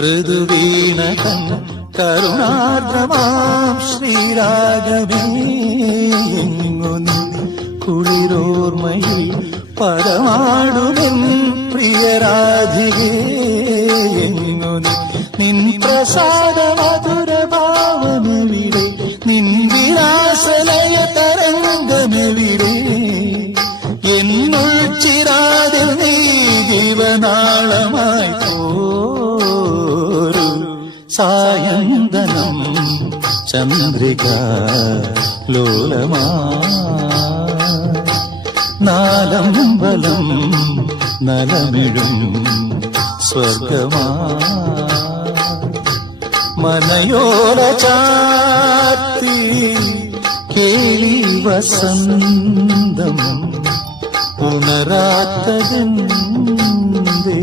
ഋതുവീണതൻ കരുണാർദ്രമാം ശ്രീരാഗമേ എങ്ങു നീ കുളിരോർമ്മയിൽ പരമാടുമെൻ പ്രിയരാധികേ എങ്ങു നീ നിൻ പ്രസാദ മധുരഭാവമെവിടെ നിൻ വിലാസലയ തരംഗമെവിടെ എന്നുൾ ചിരാതിൽ നീ ജീവനാളമായി പോരു സായന്തനം ചന്ദ്രിക ലോലമാ നാലമ്പലം നലമിഴും സ്വർഗമാ മനയോല ചാത്തി കേളി വസന്തം ഉണരാത്തതെന്തേ